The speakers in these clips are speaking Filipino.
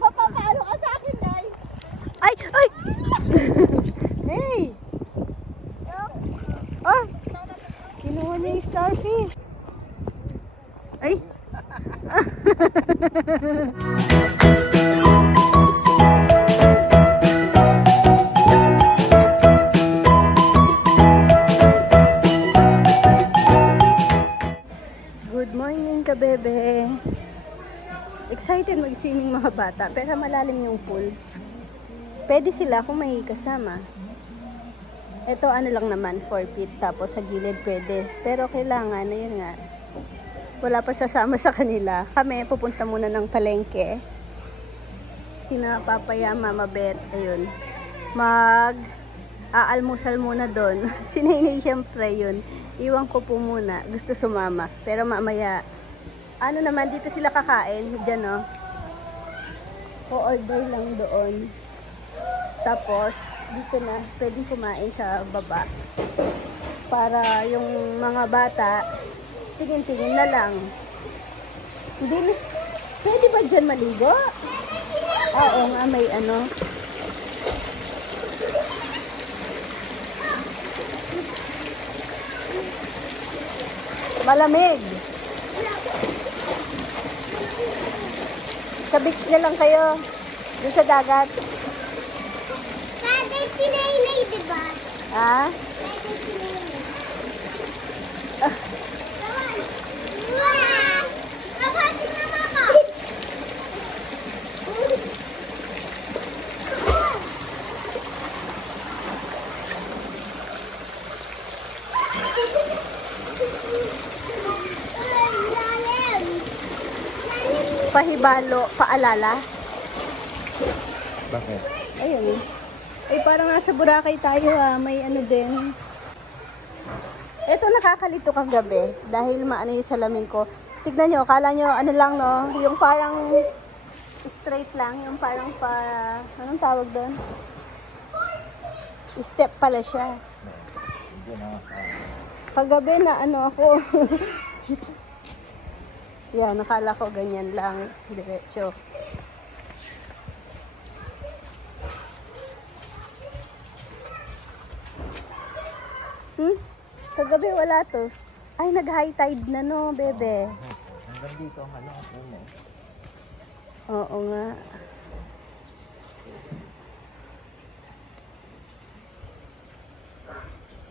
Mapapalo ka sa akin, guys. Ay! Ay! Hey! Oh! Kinuha niya yung starfish. Ay! Good morning, kabebe. Excited mag-swimming mga bata, pero malalim yung pool. Pwede sila kung may kasama. Ito ano lang naman, 4 feet, tapos sa gilid pwede. Pero kailangan, ayun nga, wala pa sasama sa kanila. Kami, pupunta muna ng palengke. Sina Papaya, Mama Bet, ayun. Aalmusal muna doon. Sinainay siyempre yun. Iwan ko po muna. Gusto sumama. Pero mamaya, ano naman, dito sila kakain. Diyan, no? O-order lang doon. Tapos, dito na, pwedeng kumain sa baba. Para yung mga bata, tingin-tingin na lang. Hindi, pwede ba dyan maligo? Oo nga, may ano. Malamig. Sa beach na lang kayo. Doon sa dagat. Pwede sinainay, diba? Ha? Pwede sinainay. Wow! Kapasin na mama! Pahibalo, paalala. Bakit? Ayun. Ay, parang nasa Boracay tayo ha. May ano din. Ito nakakalito kagabi. Dahil maano yung salamin ko. Tignan nyo, kala nyo ano lang no. Yung parang straight lang. Yung parang anong tawag doon? Step pala siya. Hindi na. Kagabi na ano ako. Yan, nakala ko ganyan lang. Diretso. Kagabi wala to. Ay, nag-high tide na no, bebe. Hanggang dito ang ano, puno. Oo nga.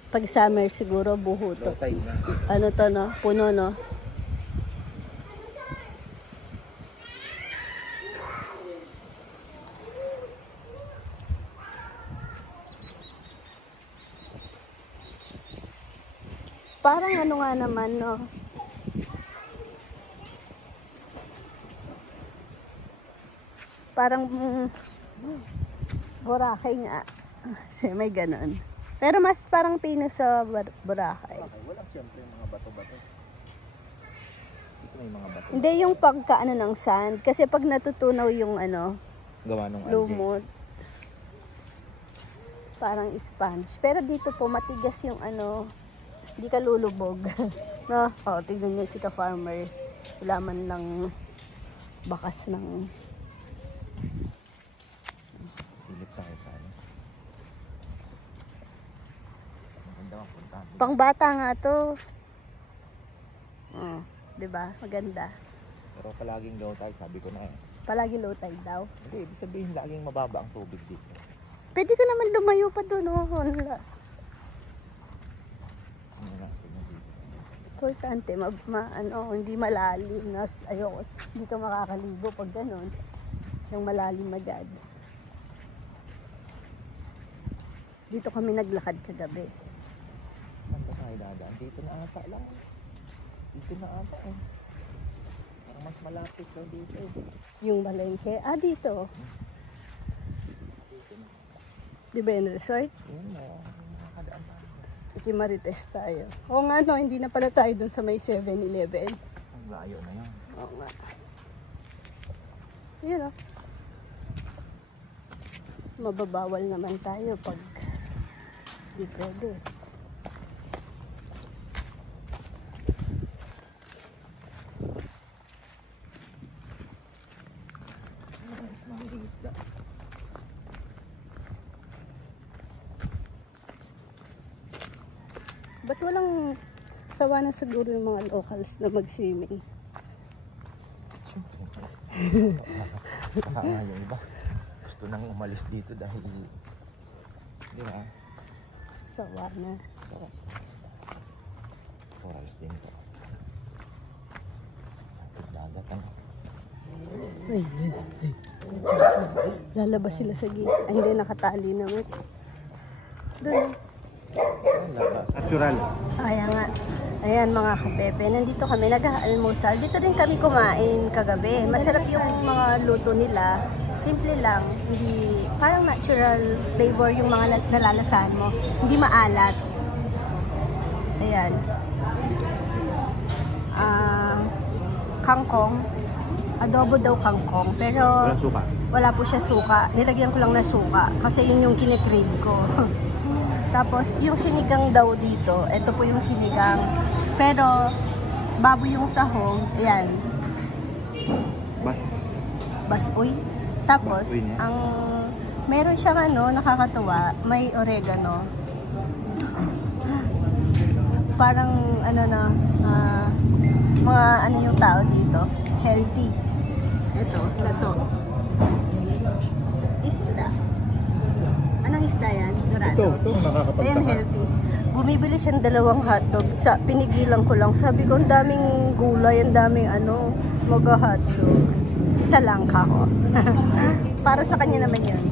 Pag summer siguro buho to. Low tide na. Ano to no? Puno no? Parang ano nga naman no? Parang Boracay nga. May ganon. Pero mas parang Pino sa Boracay. Okay, walang siyempre mga bato-bato. Dito may mga bato. Hindi yung pagkaano ng sand. Kasi pag natutunaw yung ano, Gawa nung lumot. Parang sponge. Pero dito po matigas yung ano, hindi ka lulubog. No? O, tignan nyo si ka-farmer. Wala man lang bakas ng... Silip tayo sa ano. Maganda ang puntahan. Pangbata nga to. Oh, 'di ba? Maganda. Pero palaging low tide, sabi ko na eh. Palagi low tide daw. Hindi, ibig sabihin laging mababa ang tubig dito. Pwede ka naman lumayo pa doon, oh. Wala. Ano nga, tingnan dito. Importante, hindi malalim. Ayoko, hindi ka makakaligo pag gano'n. Yung malalim agad. Dito kami naglakad kagabi. Saan ba tayo dadaan? Dito na ata lang. Dito na ata eh. Parang mas malapit daw dito eh. Yung palengke. Dito. Dito na. Di ba yung resort? Yun na. Nakakadaan na. Ikimarites tayo. Oo nga no, hindi na pala tayo dun sa may 7-Eleven. Ang layo na yan. Oo nga. Yun o. Mababawal naman tayo pag di pwede. Ba't walang sawa na siguro yung mga locals na mag-swimming? Baka nga yung iba gusto nang umalis dito dahil di ba? Sawa na. Corals din to. Dagat ano? Ay, lalabas sila sa gate. Ay, hindi, nakatali naman. Doon. Natural. Ayan nga. Ayan mga kabebe, nandito kami nag-aalmusal. Dito rin kami kumain kagabi. Masarap yung mga luto nila. Simple lang. Hindi, parang natural flavor yung mga nalalasahan mo. Hindi maalat. Ayan. Kangkong. Adobo daw kangkong. Pero Walang suka. wala po siya suka. Nilagyan ko lang na suka. Kasi yun yung kinikrave ko. Tapos, yung sinigang daw dito, ito po yung sinigang. Pero, baboy yung sahog. Ayan. Basoy. Tapos, Basoy niya. meron siyang nakakatuwa, may oregano. Parang, mga yung tao dito, healthy. Ito, lato. Isda. Anong isda yan? Dorado. Ito nakakapagtaka. Ayan, healthy. Bumibili siyang 2 hotdog. Pinigilan ko lang. Sabi ko, ang daming gulay, ang daming mag-hotdog. Isa lang kako. Para sa kanya naman yun.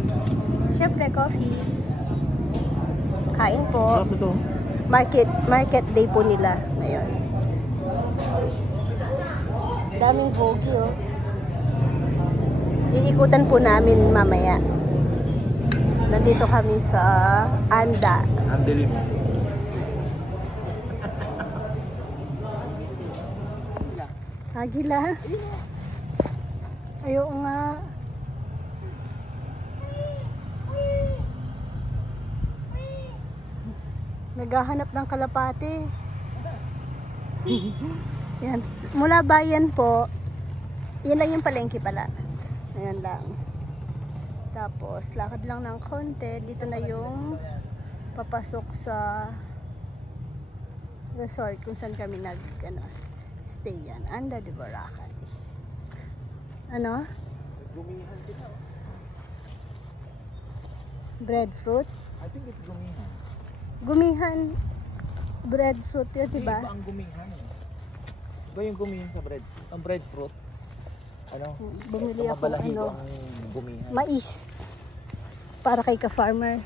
Siyempre, coffee. Kain po. Sarap ito. Market day po nila. Ngayon. Daming gogi, oh. Iikutan po namin mamaya. Nandito kami sa Anda. Ang dilim. Agila. Ayaw nga. Naghahanap ng kalapate. Yan. Mula bayan po, yan lang yung palengke pala. Ayan lang. Tapos, lakad lang ng konti. Dito na yung papasok sa resort kung saan kami stay yan. Anda de Boracay. Ano? Gumihan kita. Breadfruit. I think it's gumihan. Gumihan. Breadfruit yun, diba? Iba ang gumihan eh. Iba yung gumihan sa bread. Ang breadfruit. Bumili ako Mabalahibo ang gumihan. mais. Para kay ka-farmer.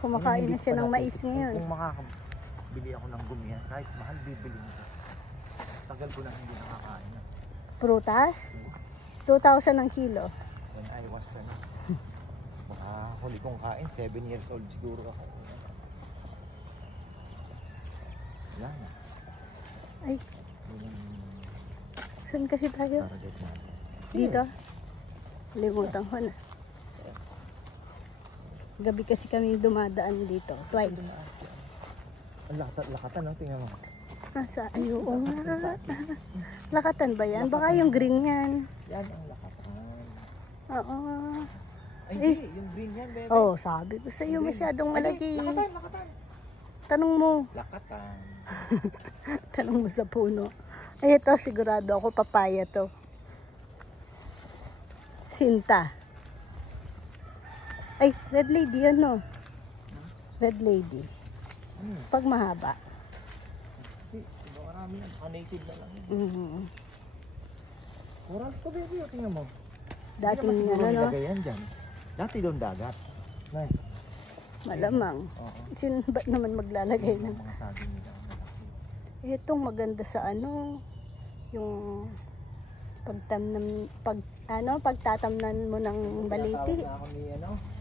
Kumakain na siya ng mais ngayon. Kung makakabili ako ng gumihan, kahit mahal bibili nito. Tagal ko na hindi nakakain. Prutas? 2,000 ang kilo. When I was, baka huli kong kain, 7 years old siguro ako. Wala na. Ay, saan kasi tayo? Target natin. Dito? Limutan ko na. Gabi kasi kami dumadaan dito. Twice. Ang lakatan, no? Tingnan mo. Nasa, oo nga. Lakatan ba yan? Baka yung green yan. Yan ang lakatan. Oo. Ay, hindi. Yung green yan, bebe. Oh, sabi ko sa'yo masyadong malaki. Lakatan. Tanong mo. Lakatan. Tanong mo sa puno. Ay, ito sigurado ako papaya to. Sinta. Ay, red lady yan, no? Red lady. Pag mahaba. Iba marami yan. Native na lang yan. Mm. Corals to, baby. Tingnan mo. Dating Hindi naman siguro no? nilagay yan dyan. Dati doon dagat. Nay. Malamang. Oo. Sino ba naman maglalagay ng... Mga saging nila. Itong maganda sa yung pagtatamnan mo ng baliti. Tinatawag na ako ni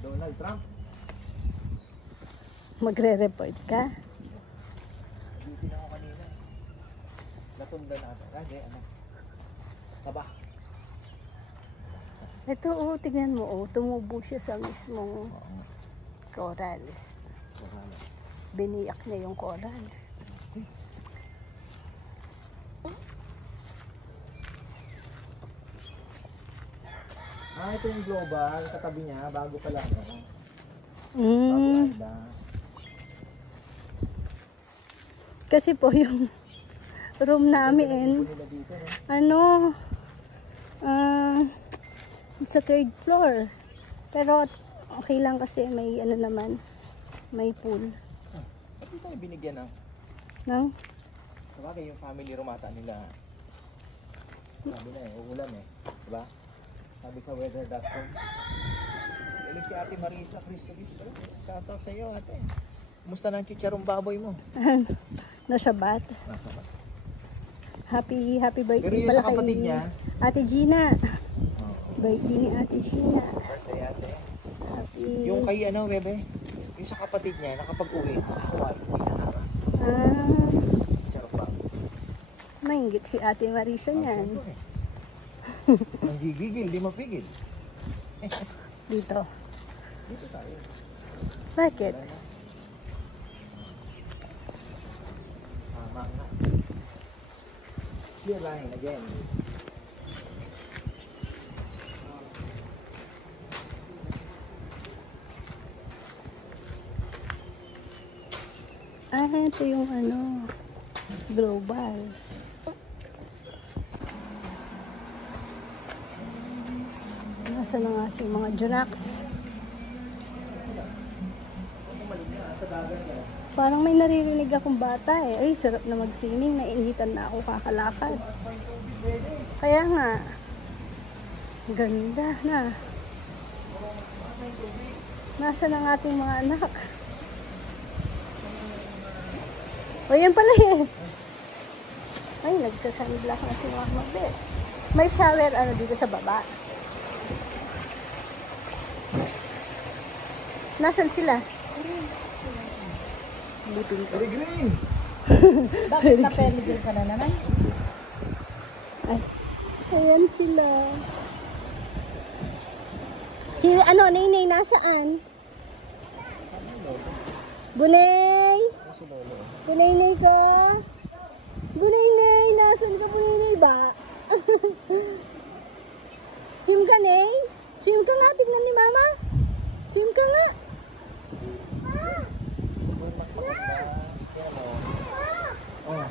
Donald Trump. Magre-report ka. Duty na ako kanina. Natundan natin. Saba. Ito, tingnan mo, tumubo siya sa mismong corals. Biniyak niya yung corals. Ito yung global, katabi niya, bago pa lang. Mm. Kasi po yung room namin, Nila dito, no? ano, sa third floor. Pero okay lang kasi may ano naman, may pool. Ba't hindi tayo binigyan ng... No? Sabagay yung family rumata nila. Sabi na uulan diba? Sabi sa weather.com. Galing si Ate Marisa Cristo. Shoutout sa iyo, ate. Kumusta na ang chicharong baboy mo? Nasa bat. Nasa ba? Happy Pero birthday yung pala sa kapatid kay niya, Ate Gina. oo. Birthday ni Ate Gina. Birthday ate. Happy. Yung kay ano, bebe? Yung sa kapatid niya, nakapag-uwi sa Hawaii. Chicharong baboy. Maingit si Ate Marisa niyan. Ang gigigil, di mapigil. Dito. Dito tayo. Bakit? Tama nga. Clear line again. Ito yung ano, global. Nasa na nga yung mga junaks? Parang may naririnig akong bata eh. Ay, sarap na mag-swimming. Nainitan na ako kakalakad. Kaya nga, ganda na. Nasa na nga ating mga anak? O, yan pala eh. Ay, nagsasunblock na si Mama Bet. May shower ano dito sa baba. Nasaan sila? Silipin ko. Very green! Bakit na-perigil ka na naman? Ay, ayan sila. Si ano, Nainay, nasaan? Bunay! Bunay ko? Bunay, nasaan ka Bunay ba? Swim ka, Nay? Swim ka nga, tignan ni Mama. Swim ka nga. Oh.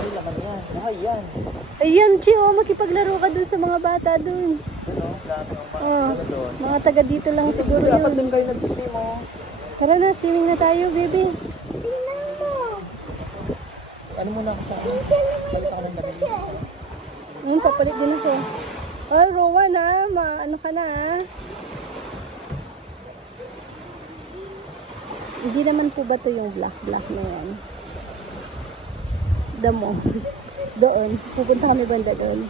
Ay, laman yan. Ay, yan. Ayan, Chi, makipaglaro ka dun sa mga bata dun. Ano? Grabe ang Oh, doon. mga taga dito lang siguro Dapat yun. doon kayo nagsistim mo. Tara na, swimming na tayo, baby. Ano muna ako sa akin? Palit ako ng damit. Papalit din ako. Oh, Rowan ano ka na Hindi naman po ba to yung black na yan? Damo. Doon. Pupunta kami banda doon.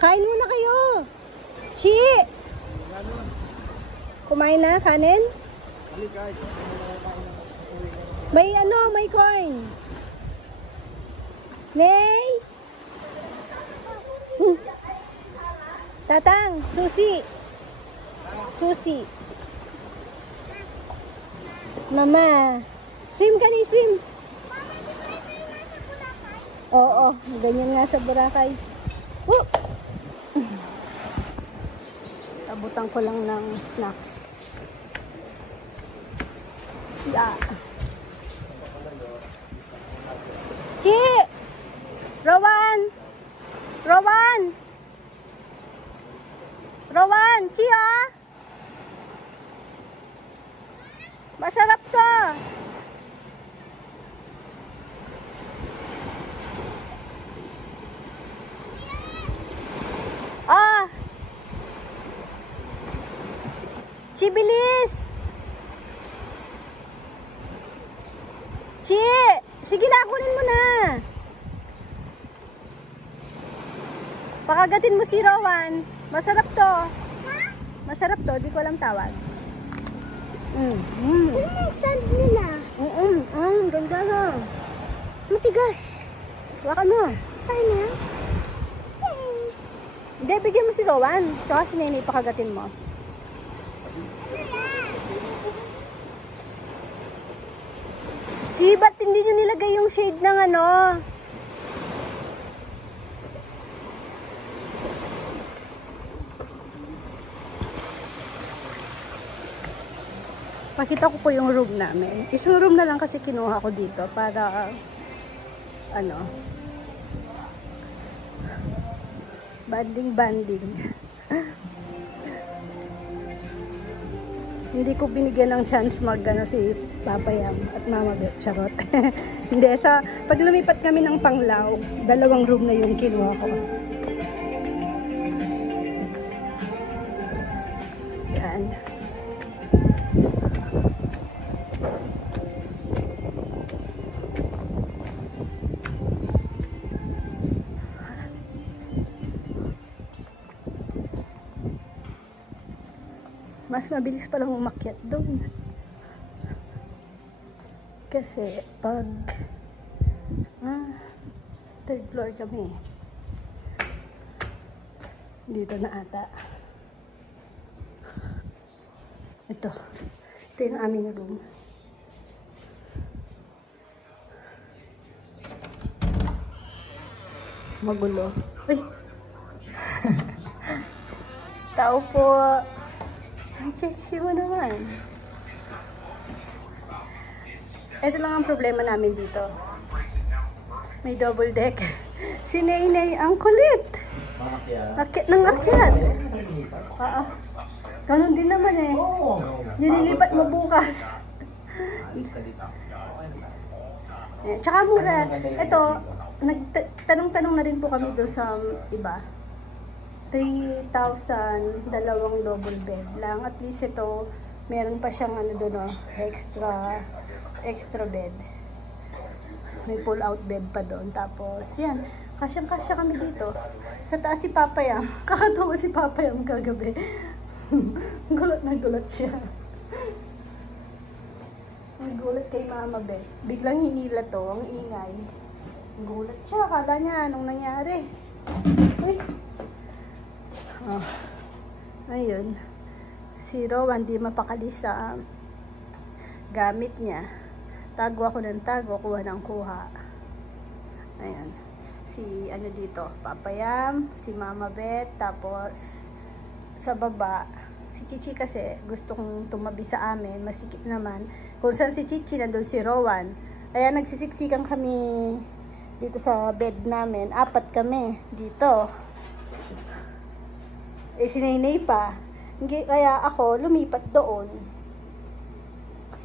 Kain muna kayo. Chi! Kumain na, kanin? May may corn. Nay! Tatang, susi. Susi. Mama, swim ka ni, swim. Oo, ganyan nga sa Boracay. Woo! Abutan ko lang ng snacks. Yeah. Chi! Rowan! Rowan! Rowan! Chi, oh! Masarap to! Ah! Chi, bilis! Chi! Sige na, kunin mo na! Pakagatin mo si Rowan. Masarap to. Masarap to, di ko alam tawag. Ano yung sand nila? Ganda na. Matigas. Waka mo. Saan yan? Hindi, bigyan mo si Rowan. Tsaka si Nene, pakagatin mo. Chi, ba't hindi nyo nilagay yung shade ng Pakita ko po yung room namin. Isang room na lang kasi kinuha ko dito para ano, banding. Hindi ko binigyan ng chance mag ano, si Papa Yam at Mama Bet. Charot. Hindi, pag lumipat kami ng Panglao, 2 room na yung kinuha ko. Yan. Mas mabilis palang umakyat doon. Kasi pag third floor kami. Dito na ata. Ito yung aming room. Magulo. Uy! Tao po. Ay, sexy mo naman. Ito lang ang problema namin dito. May double deck. Si Nainay, ang kulit. Akit ng akyat. Ganun din naman eh. Nililipat mo bukas. Tsaka mura. Ito, nagtanong-tanong na rin po kami doon sa iba. 3,000, 2 double bed lang. At least ito, meron pa siyang ano doon, extra bed. May pull out bed pa doon. Tapos, yan. Kasyang-kasya kami dito. Sa taas si Papa Yam. Kakatawa si Papa Yam kagabi. Gulat na gulat siya. Ang gulat kay Mama Bet. Biglang hinila to, ang ingay. Gulat siya. Kala niya anong nangyari. Uy. Oh. Ayun. Si Rowan di mapakali sa gamit niya. Tago ako ng tago, kuha ng kuha. Ayan. Si ano dito, Papa Yam, si Mama Bet, tapos sa baba, si Chichi kasi gusto kong tumabi sa amin, masikip naman. Kung saan si Chichi, nandun si Rowan. Kaya nagsisiksikan kami dito sa bed namin. 4 kami dito. Eh, si Nainay pa. Kaya ako, lumipat doon.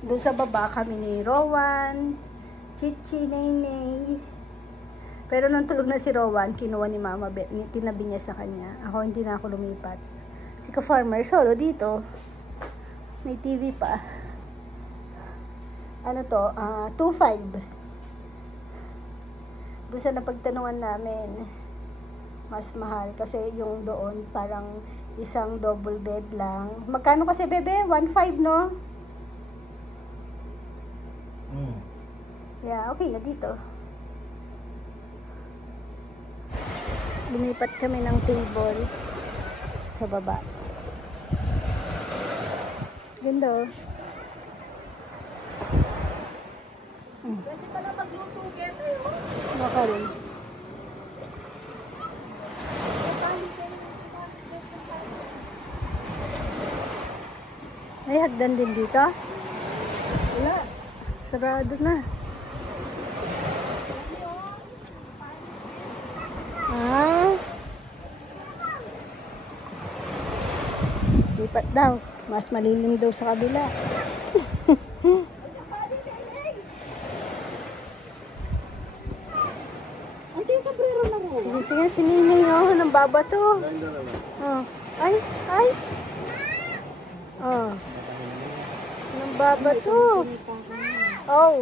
Doon sa baba kami ni Rowan, Chichi, Nainay. Pero nung tulog na si Rowan, kinuha ni Mama Bet, tinabi niya sa kanya. Ako, hindi na ako lumipat. Si Ka-Farmer, solo dito. May TV pa. Ano to? 2.5. Doon sa napagtanungan namin, mas mahal kasi yung doon parang isang double bed lang. Magkano kasi bebe? 1.5 no? Yeah, okay na dito. Lumipat kami ng table sa baba. Ganda oh. Kasi pala magluto get eh. Baka rin. May hagdan din dito? Wala. Sarado na. Lipat daw. Mas malilim daw sa kabila. Ante yung sombrero na mo. Sige, tingnan si Ninay oh. Nang babato. Oh. Ay. Oh. Nang babato. Oh.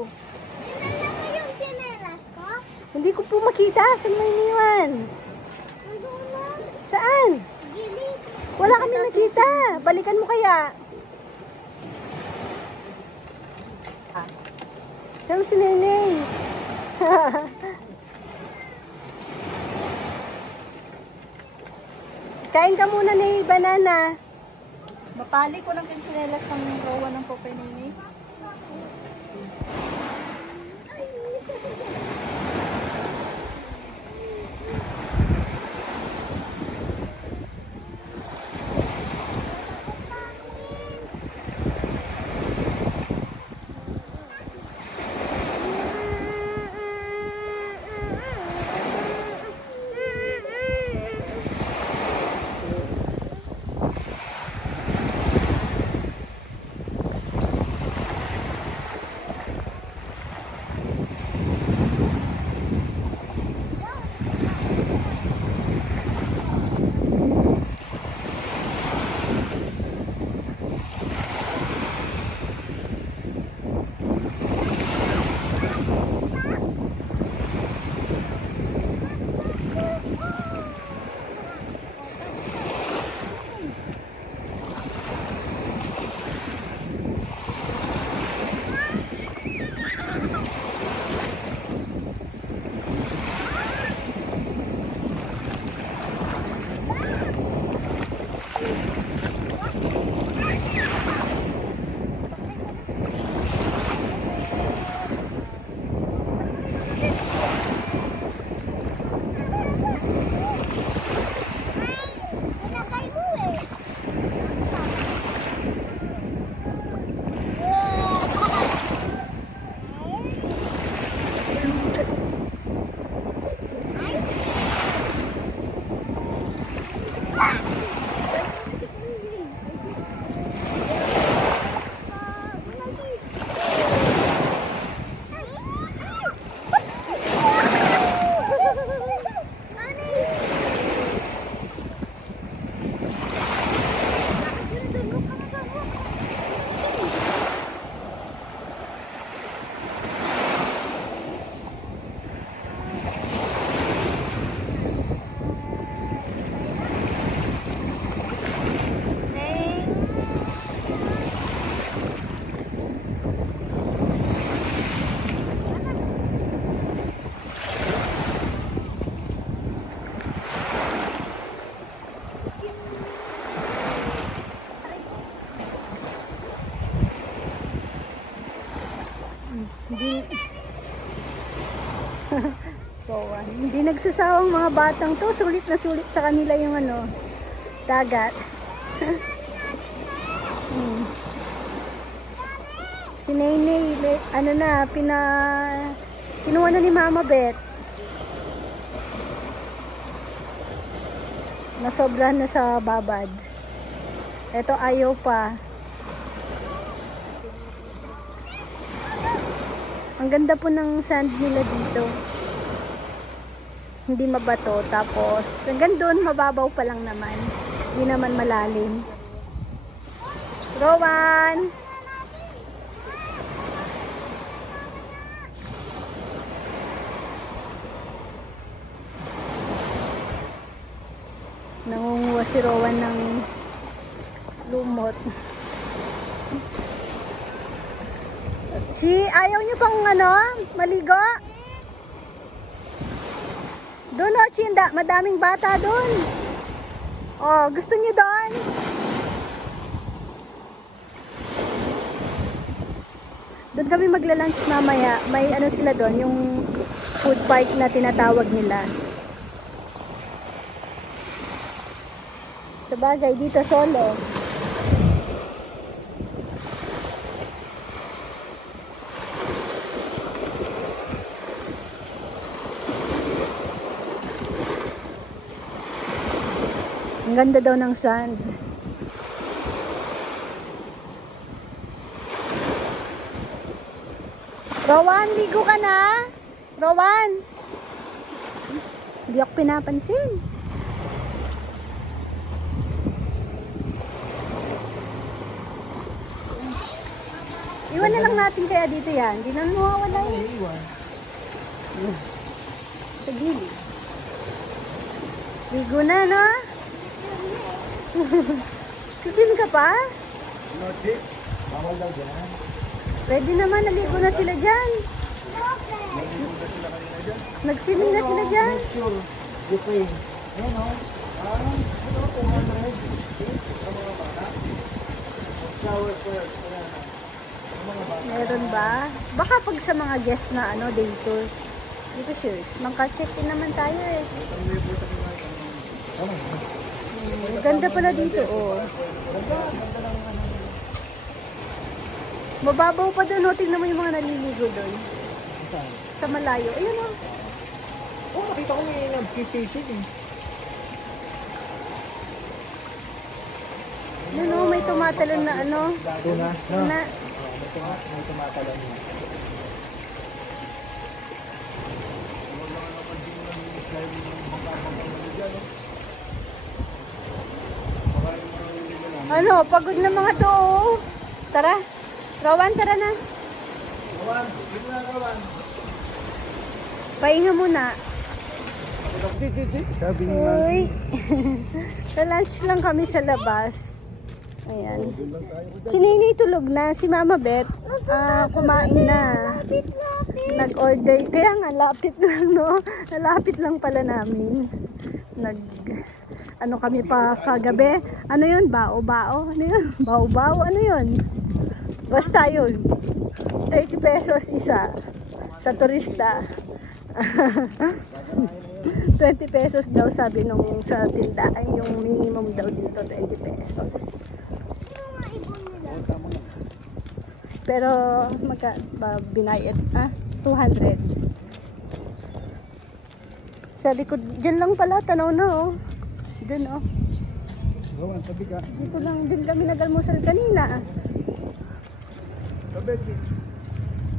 Yung sinelas ko? Hindi ko po makita. Saan mo iniwan? Nandoon na. Saan? Gilid. Wala kami nakita. Balikan mo kaya. Tama si Nenay. Kain ka muna ni banana. Mapali ko ng kinsinelas ng rowa ng Popenini. May nagsasawang mga batang to. Sulit na sulit sa kanila yung ano, dagat. Si Nainay, ano na, kinuha na ni Mama Beth. Nasobrahan na sa babad. Ito ayaw pa. Ang ganda po ng sand nila dito. Hindi mabato. Tapos, hanggang doon, mababaw pa lang naman. Hindi naman malalim. Rowan! Nangunguha si Rowan ng lumot. Ayaw niyo pang ano, maligo? Doon o, Chi, madaming bata doon. Oh, gusto niyo doon? Doon kami magla-lunch mamaya. May ano sila doon, yung food park na tinatawag nila. Sa bagay, dito solo. Ang ganda daw ng sand. Rowan, ligo ka na? Rowan! Hindi ako pinapansin. Iwan na lang natin kaya dito yan. Hindi na mawawala yan. Sa gilid. Ligo na, no? Susin ka pa? Bawal daw dyan. Pwede naman, naligo na sila dyan. Nag-swimming na sila dyan. Sure. Ukraine. Ayan o. Parang 200. Flower first. Meron ba? Baka pag sa mga guest na ano, day tours. Dito sure. Mangka-check-in naman tayo eh. Ganda pala dito, oh. Mababaw pa doon, oh. Tingnan mo yung mga naliligo doon. Sa malayo. Ayun, oh. Oh, nakita ko may nag-fishing eh. Yun, oh, may tumatalon na ano. Tuna? Tuna. May tumatalon na. Ano, pagod na mga to, oh. Tara. Rowan, tara na. Rowan, dito na Rowan. Pahinga muna. Sabi ni Uy. Sa lunch lang kami sa labas. Ayan. Si Nini tulog na. Si Mama Beth, kumain na. Nag-order. Kaya nga, lapit lang, no? Nalapit lang pala namin. Ano kami pa kagabi? Ano yun? Bao-bao? Ano yun? Bao-bao? Ano yun? Basta yun. 30 pesos isa. Sa turista. 20 pesos daw sabi nung sa tinda. Ay, yung minimum daw dito 20 pesos. Pero binayad 200. Sabi ko, dyan lang pala, tanaw na, oh. Dyan, oh. Rowan, sabi ka. Dito lang din kami nag-almusal kanina.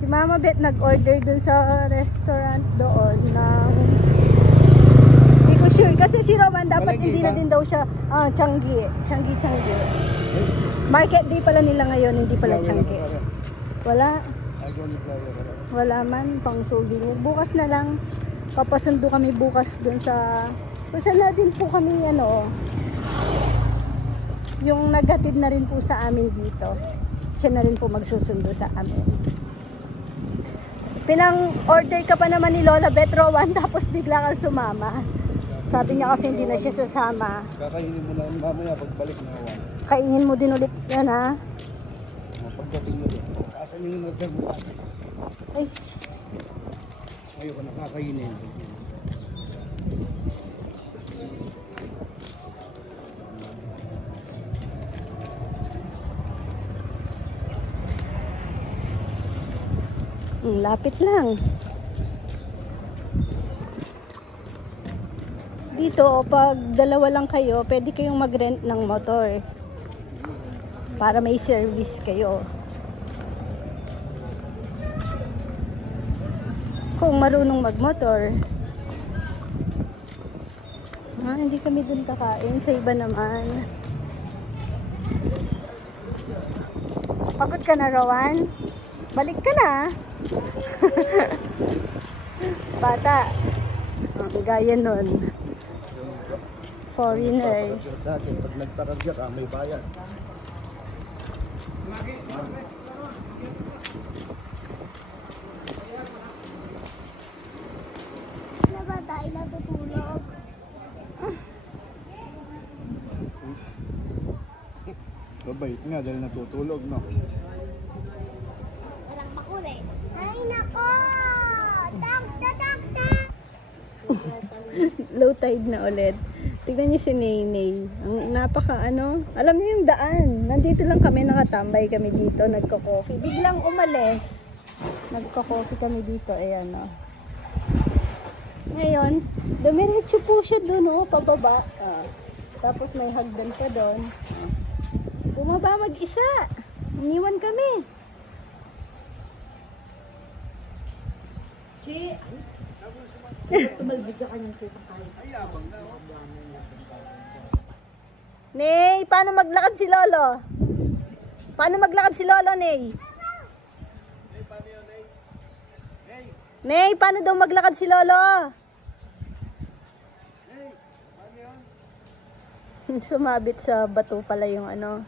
Si Mama Beth nag-order dun sa restaurant doon ng... Hindi ko sure. Kasi si Roman dapat hindi na din daw siya Changi. Changi. Market day pala nila ngayon, hindi pala Changi. Wala. Wala man, pang souvenir. Bukas na lang. Papasundo kami bukas dun sa... Kasi na din po kami yung naghatid na rin po sa amin dito. Siya na rin po magsusundo sa amin. Pinang-order ka pa naman ni Lola Beth, Rowan, tapos bigla kang sumama. Sabi niya kasi hindi na siya sasama. Kakainin mo na mamaya pagbalik na Rowan. Kainin mo din ulit yan, ha? Pagdating mo din. Kasanin mo na. Ay, Ayoko na kakainin. Lapit lang. Dito, pag dalawa lang kayo, pwede kayong mag-rent ng motor. Para may service kayo. Kung marunong magmotor. Hindi kami dun kakain. Sa iba naman. Pagod ka na, Rowan? Balik ka na. Bata. Gaya nun. Foreigner. Dati, pag nagtaragya ka, may bayad. Na ba tayo natutulog? Babait nga dahil natutulog, no? Walang makuli. Ay, nako! Tak! Low tide na ulit. Tignan niyo si Naynay. Ang alam niyo yung daan. Nandito lang kami, nakatambay kami dito, nagko-coffee. Biglang umalis. Nagko-coffee kami dito, ayan o. Ngayon, dumiretso po siya doon o, pababa. Tapos may hagdan pa doon. Bumaba mag-isa. Iniwan kami. Chi! Tumalbig ka kanyang kupakay. Ney, paano maglakad si Lolo? Paano maglakad si Lolo, Ney? Ney, paano daw maglakad si Lolo? Sumabit sa bato pala yung ano.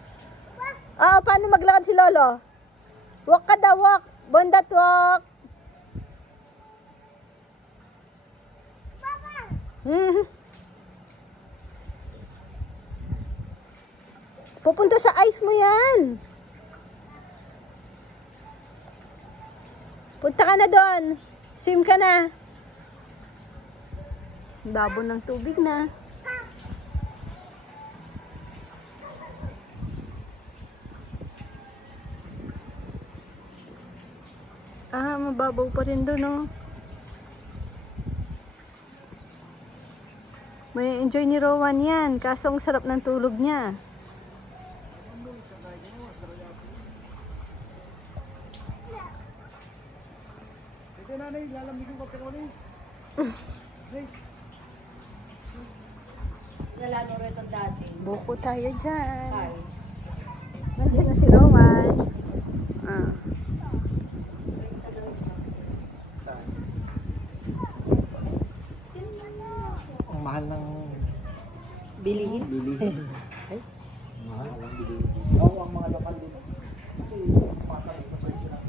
Paano maglakad si Lolo? Walk ka daw, walk. Bondat walk. Pupunta sa ice mo yan. Punta ka na doon. Swim ka na. Babo ng tubig na. Mababaw pa rin doon, oh. May enjoy ni Rowan yan. Kaso ang sarap ng tulog niya. Nalano rin ito dati. Buko tayo dyan. Nandiyan na si Rowan. Ang mahal ng Bilihin? bilihin. Ay? Mahal ang bilihin. Oo, ang mga lokal dito. Kasi pasang sa presyo ng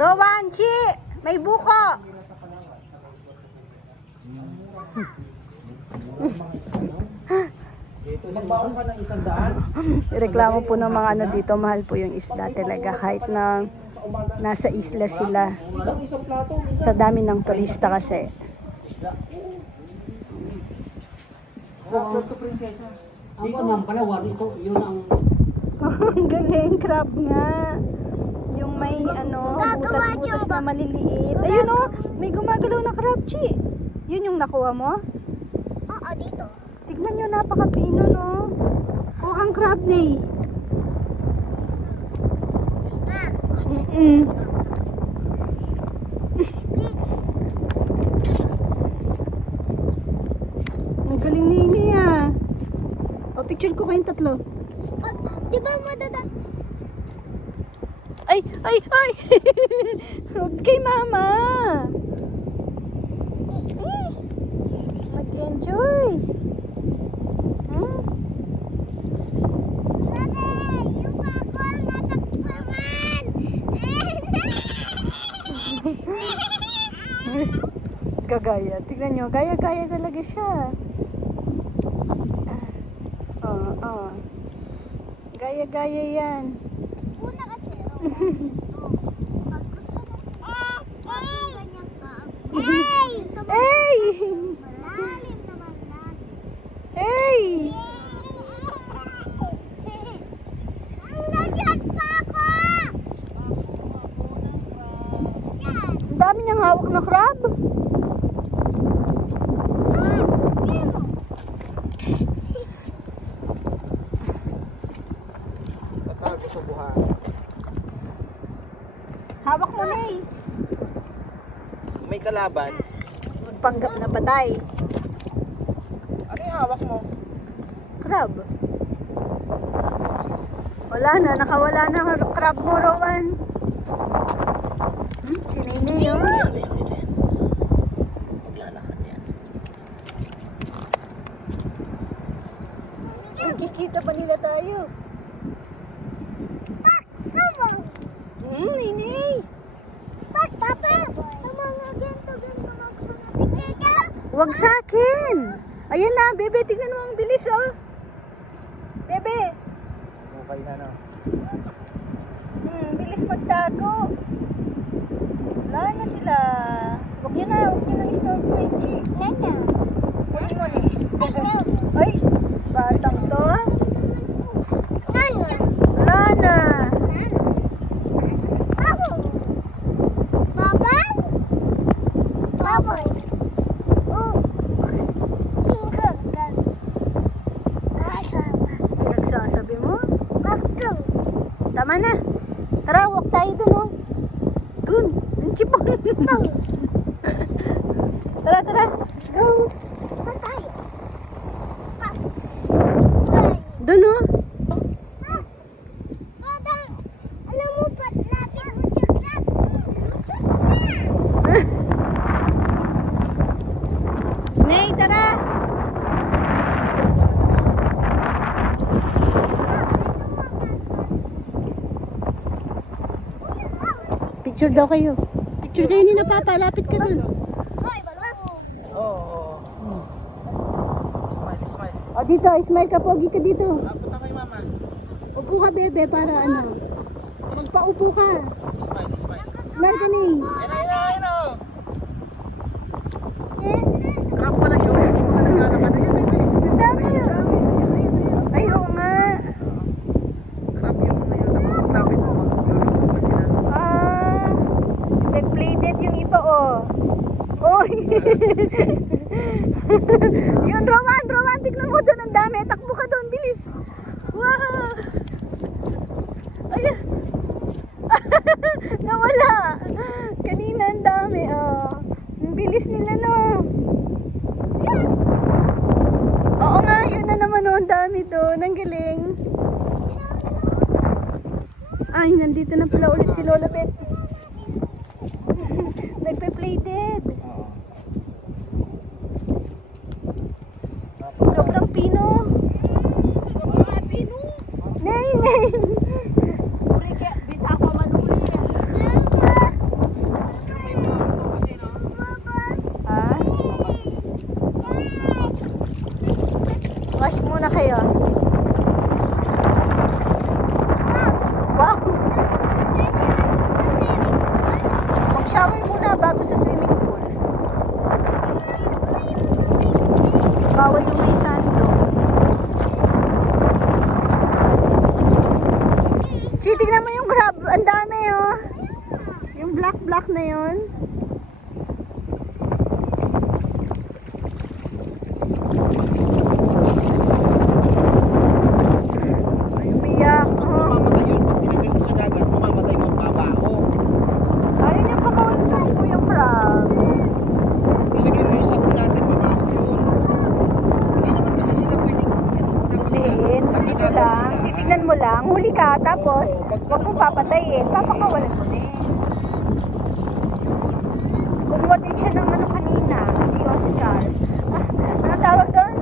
Rowan, Chi! May buko! Magbaon ka ng 100. Reklamo po ng mga ano dito, mahal po yung isda talaga. Kahit na nasa isla sila. Isang plato, Sa dami ng turista kasi. crab to prinsesa. Ang naman pala, ito, yun ang... Ang galing, crab nga. Yung may butas-butas na maliliit. Ayun o, may gumagalaw na crab, Chi. Yun yung nakuha mo? Oo, dito. Tignan nyo, napaka-pino, no? O, ang crab, Ney. Ang galing ni Ini, ah. O, picture ko kayong tatlo. Di ba madada? Ay! Huwag kay mama! Mag-enjoy! Yung pakol natakpaman! Gagaya. Tignan nyo, gaya-gaya talaga siya. Gaya-gaya yan. Una kasi. Pag gusto mo. Ganyan ka. Ay! Hey! Hey! Ang dami niyang hawak na crab. Tatago sa buha. Hawak mo na eh. May kalaban. Magpanggap na patay. Ano yung hawak mo? Crab. Wala na, nakawala na ang crab mo, Rowan. Sinay yun. Maglalakad yan. Kikita pa nila tayo. Nini. Papa, sa mga ganito Huwag sa akin. Ayan na, bebe. Tignan mo ang bilis, oh. Bebe. Okay na na. Bilis magtago. Wala na sila. Huwag nyo nang store ko, Chi. Nana. Huli mo ni. Ay, batang to. Nana. Wala na. Pinagsasabi mo? Tama na. Tara, walk tayo dun, oh. Dun. Ang chipon. Tara, tara. Let's go. Dun, oh. Nay, tara. Picture daw kayo. Picture kayo ni na Papa. Lapit ka dun. Oo. Smile, smile. O, dito. Smile ka, pogi ka dito. Punta kay mama. Upo ka, bebe, para ano. Magpaupo ka. Smile, smile. Smile ka, Nay. Ayun o. Crab pala yun. Mga nagkalaman na yan, baby. Ang dami yun. Ay, oo nga. Crab yung mga yun. Tapos paglapit mo, magluluto pa sila. Nag-plated yung iba, oh. Oy! Yun, Rowan, tignan mo doon, ang dami. Takbo ka doon, bilis. Wow! Ayun. Nawala. Kanina ang dami, oh. Ang bilis nila, no? Yan. Oo nga, yun na naman, oh. Ang dami doon. Ang galing. Ay, nandito na pala ulit si Lola Bet. Nagpe-plated. Sobrang pino. Sobrang pino. Nay. Bisa pa manuli. Ha? Wash muna kayo. Wow. Mag-shower muna bago sa swimming pool. Bawal yung may sando. Chi, tignan mo yung crab. Ang dami, oh. Yung black na yun. Ay, umiyak. Oh. Mamamatay yun. Pag tinanggal mo sa dagat, mamamatay mo ang babaho. Ayun yung pakawalan ko yung crab. Ilagay mo yung sabon natin, babaho yun. Hindi naman kasi sila pwedeng, Hindi, dito lang. Titignan mo lang. Huli ka, tapos huwag mong papatayin. Papakawalan mo din. Kumuha din siya ng ano kanina, si Oscar. Ano tawag doon?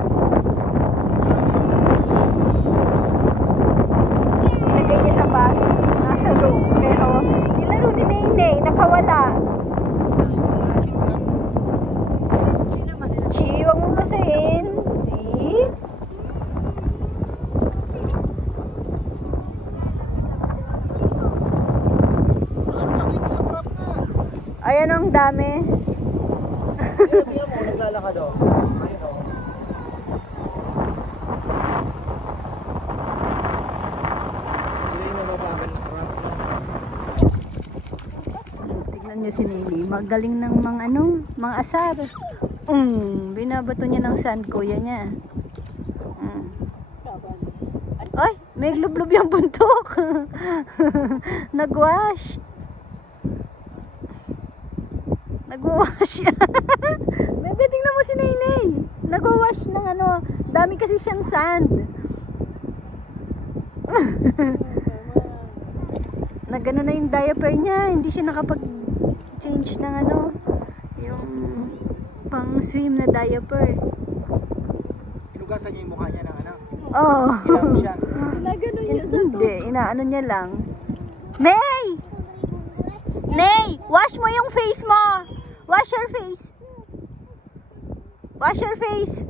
Nilagay niya sa bus, nasa room. Pero nilaro ni Nene, nakawala. Chi, huwag mong basahin. Eh? Ayan ang dami. Tingnan mo, naglalakad o. Ayun o. Sila yung mababagal na crab. Tignan nyo si Nini. Magaling ng mga asar. Binabato niya ng sand, kuya niya. Ay, may glub-glub yung buntok. Nagwash. Nagwash. Bebe, tingnan mo si Nene. Nagwash ng dami kasi siyang sand. Nagano na yung diaper niya. Hindi siya nakapag-change ng yung pang swim na diaper. Inugasan niya yung mukha niya ng Oh. Ilang siya. Ginagano niya sa to. Hindi, inaano niya lang. Nay! Nay! Wash mo yung face mo! Wash your face! Wash your face!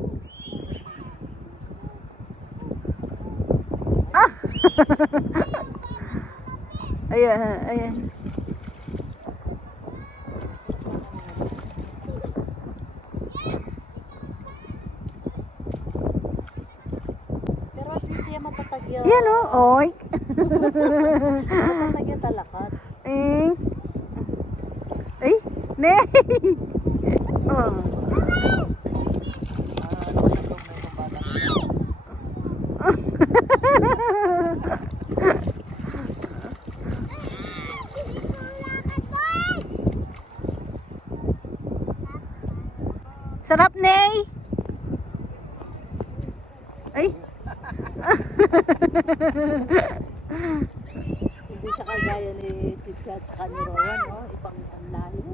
Ah! Ayan, ayan. Pero at least siya matatag yan. Yan o, oy. Matatag yan talakat. Eh. Ay, Nay! Oh. Sarap, Nay! Ay! Hindi siya kagaya ni Chicha at saka ni Rowan, no? Ibang layo.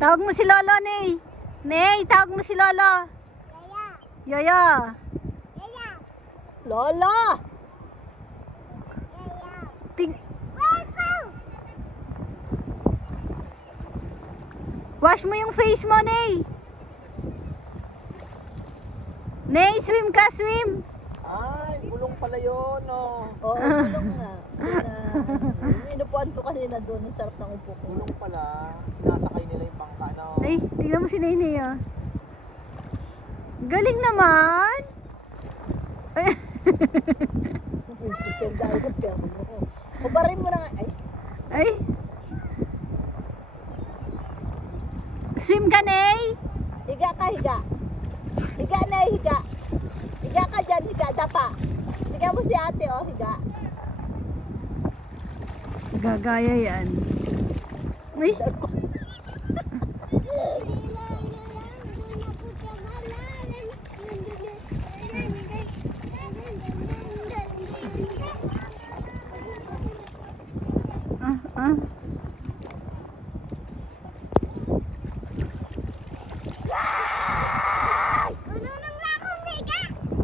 Tawag mo si Lolo, Nay! Nay, tawag mo si Lolo! Yaya! Lola! Ting... Wash mo yung face mo, Nay! Nay, swim ka, swim! Ay, gulong pala yun, no. Oo, tulong nga. Inupuan ko kanina doon. Ang sarap ng upo ko. Gulong pala. Sinasakay nila yung bangka, no. Ay, tingnan mo si Nay, oh. Galing naman! Physical diet, pero mo. Kubarin mo na nga. Ay, Ay! Swim ka, Nay! higa ka, higa. Higa na, higa. Higa ka dyan, higa. Dapa. Higa mo si ate, oh, higa. Gagaya yan. Ay! Ah.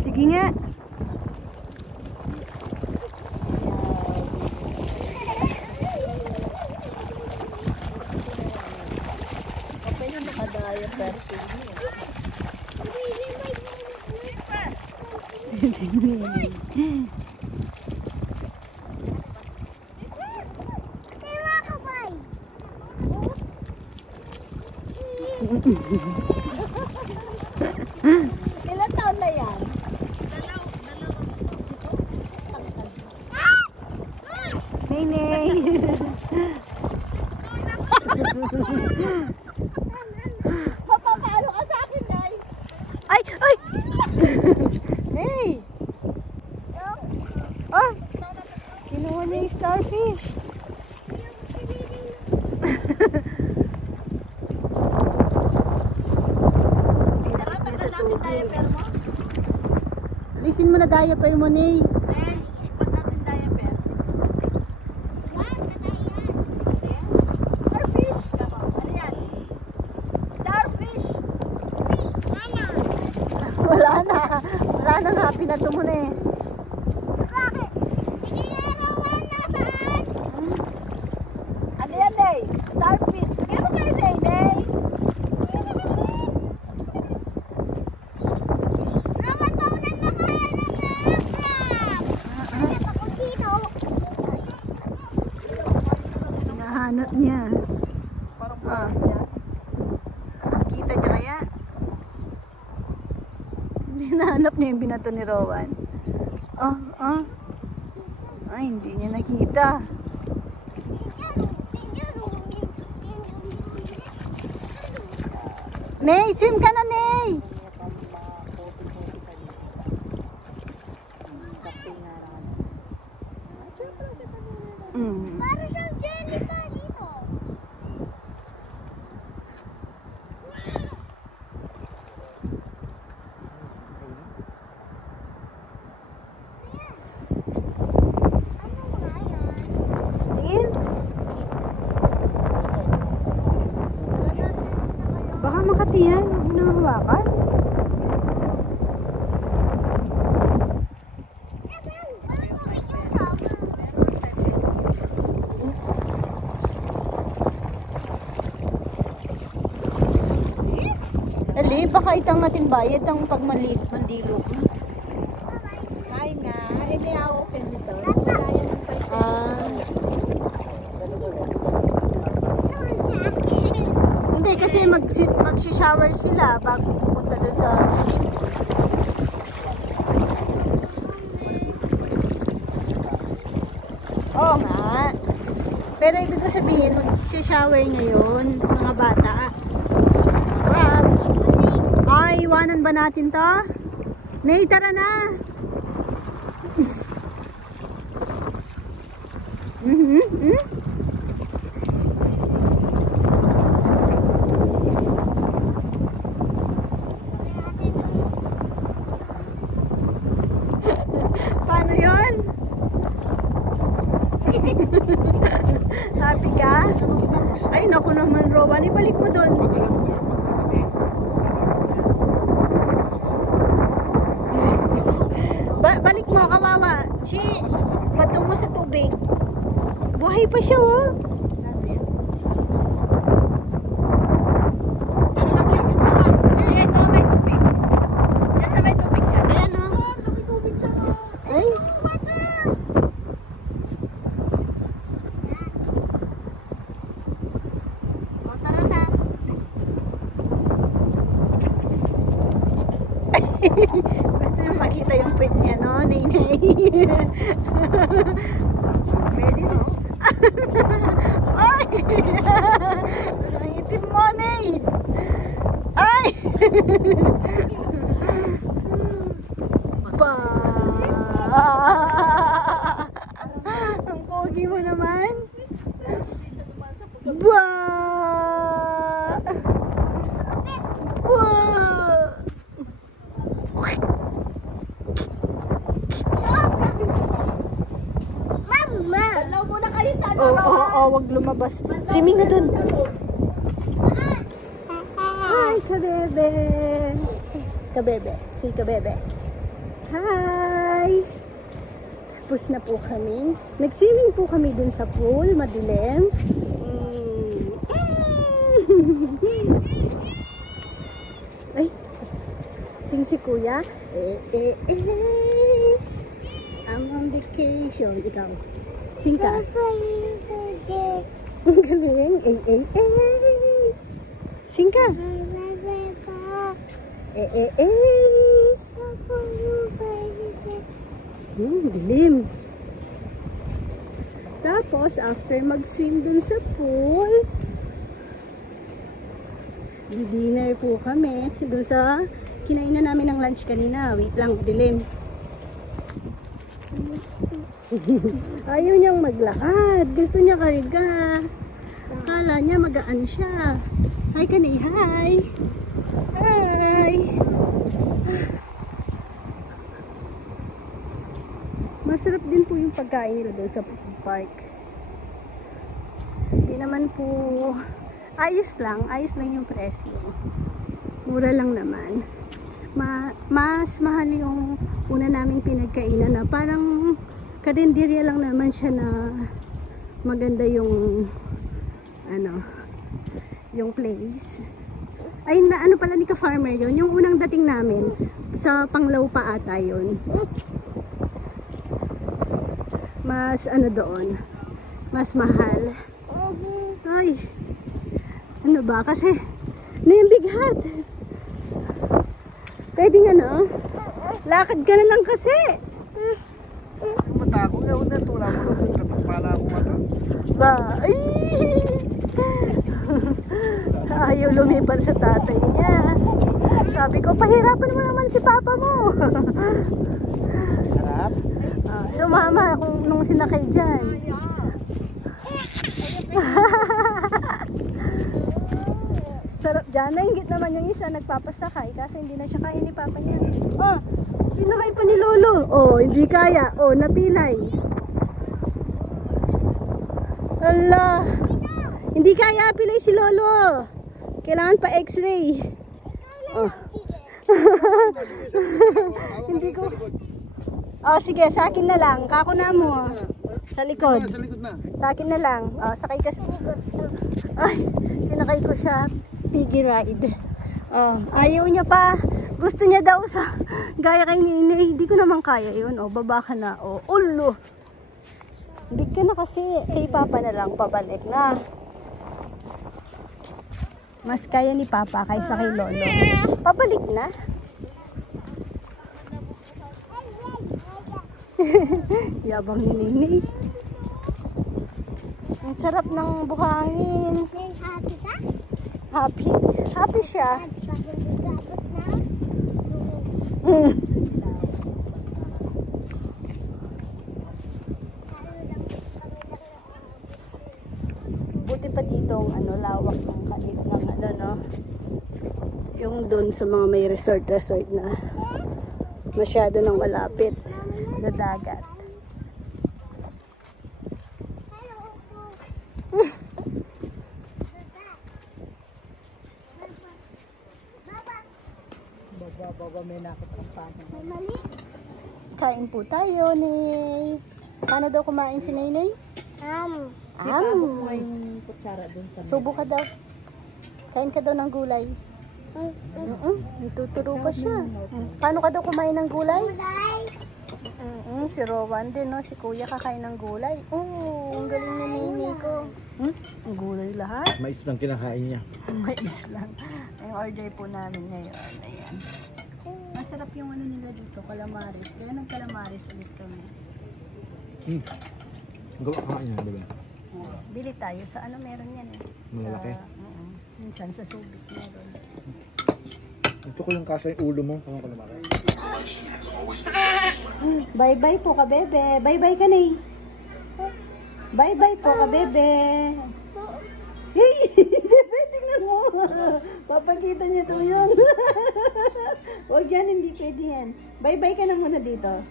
Sige nga. Okay na nakadaya, pero ilan taon na yan? Nay. Papapaano ka sa akin, Nay? Ay! Ay! Hey! Oh! Kinuha niya yung starfish. Pinakita sa natin diaper mo? Alisin mo na diaper mo, Nay. Eh, ikot natin diaper. Starfish! Ano yan? Starfish! Wala na. Wala na nga. Pinato mo na eh. Ano yan, Nay? Starfish. Bigyan mo kayo, Nay, Nay. Kita niya kaya? Hinahanap niya yung binato ni Rowan. Ay, hindi niya nakita. Nay, swim ka na, Nay! Para siyang jelly pa dito. Tingin. Baka makati yan. Huwag mo nang hawakan. Ali, baka itang natin bayad ang pagmalip, mandilo. Kain nga. Ay, may awak yun dito. Hindi, kasi mag-shower sila bago pupunta dun sa swimming pool. Oo nga. Pero ibig ko sabihin, mag-shower ngayon, mga bata. Grab. Ay, iwanan ba natin to? Nay, tara na. Paano yun? Happy ka? Ay, naku naman, Rowan. Ibalik mo doon. Balik mo, kawawa. Chi, patong mo sa tubig. Buhay pa siya, oh. Ito, may tubig. Nasa may tubig dyan. Ayan, oh. Sa may tubig dyan, oh. Ay. O, tara na. Gusto niyo makita yung pet niya, no? Nay-nay. Pwede, no? Ay! Ang itim mo, Nay! Ay! Ba! Ang pogi mo naman. Ba! Dalaw muna kayo sa Wag lumabas. Swimming na dun. Hi, kabebe. Kabebe. Si kabebe. Hi! Tapos na po kami. Nag-swimming po kami dun sa pool. Madilim. Ay! Sing si kuya. I'm on vacation. Ikaw. Sing ka. Ang galing. Sing ka. Dilim. Tapos, after mag-swim dun sa pool, dinner po kami dun sa kinainan namin ng lunch kanina. Wait lang, dilim. Ayaw niyang maglakad. Gusto niya karga. Akala niya magaan siya. Hi, Kanay. Hi. Hi. Masarap din po yung pagkain nila doon sa park. Hindi naman po ayos lang yung presyo. Mura lang naman. Mas mahal yung una naming pinagkainan na parang karinderya lang naman siya na maganda yung yung place. Ay, na ano pala ni ka-farmer yun? Yung unang dating namin sa Panglaw pa ata yun. Mas doon, mas mahal. Ay, Ano ba? Kasi, na yung bigat. Pwede nga, no? Lakad ka na lang kasi. Matako nga una to. Wala mo lang katapala ako mata. Ba? Ay! Ayaw lumipad sa tatay niya. Sabi ko, pahirapan mo naman si papa mo. Sarap. Sumama kung nung sinakay dyan. Sarap dyan. Nainggit naman yung isa nagpapasakay kasi hindi na siya kaya ni papa niya. Oh, sinakay pa ni lolo. Oh, hindi kaya. Oh, napilay. Ala. Hindi kaya pilay si lolo. Kailangan pa x-ray. Oh. Hindi ko. Oh, sige, sa akin na lang. Kako na mo. Sa likod. Sa likod na. Sa akin na lang. Oh, sakay ka. Ay, sinakay ko siya. Piggy ride. Oh, ayaw niya pa. Gusto niya daw sa gaya kay Nini. Hindi ko naman kaya yun. Oh, baba ka na. Oh, ulo. Big ka na kasi. Kay Papa na lang pabalik na. Mas kaya ni Papa kaysa kay Lolo. Pabalik na. Yabang ni Nini. Ang sarap ng buhangin. Happy? Happy siya. Buti pa dito ang lawak ng no? Yung doon sa mga may resort na masyado nang malapit sa dagat. Baba, may nakit ang paano. Kain po tayo, Nay. Paano daw kumain si Naynay? May kutsara dun sa... Subo ka daw. Kain ka daw ng gulay. Tuturo pa siya. Paano ka daw kumain ng gulay? Si Rowan din, no? Si Kuya kakain ng gulay. Oh, ang galing ni Nini ko. Ang gulay lahat. Mais lang kinakain niya. Mais lang. Ang order po namin ngayon. Ayan. Masarap yung nila dito, calamares. Kaya nag-calamares ulit kami. Gawa kain yan, diba? Bili tayo sa meron yan eh. Malaki? Minsan sa Subic meron. Gusto ko yung kasa yung ulo mo. Kung ako lumaki. Bye-bye po ka, bebe. Bye-bye ka, Nay. Bye-bye po ka, bebe. Hey! Bebe, tingnan mo. Papakita niya daw yun. Huwag yan, hindi pwede yan. Bye-bye ka na muna dito.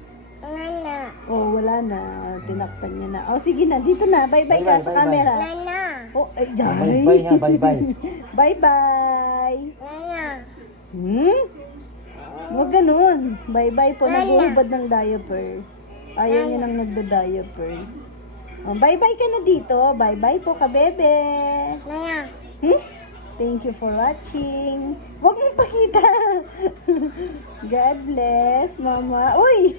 Oh, wala na. Tinakpan niya na. Oh, sige na. Dito na. Bye-bye ka sa camera. Oh, ay, Bye-bye nga, bye-bye. Bye-bye. Huwag ganun. Bye-bye po. Nag-uubad ng diaper. Ayaw niya nang nagda-diaper. Oh, bye-bye ka na dito. Bye-bye po ka, bebe. Thank you for watching. Huwag mo pakita. God bless, mama. Uy!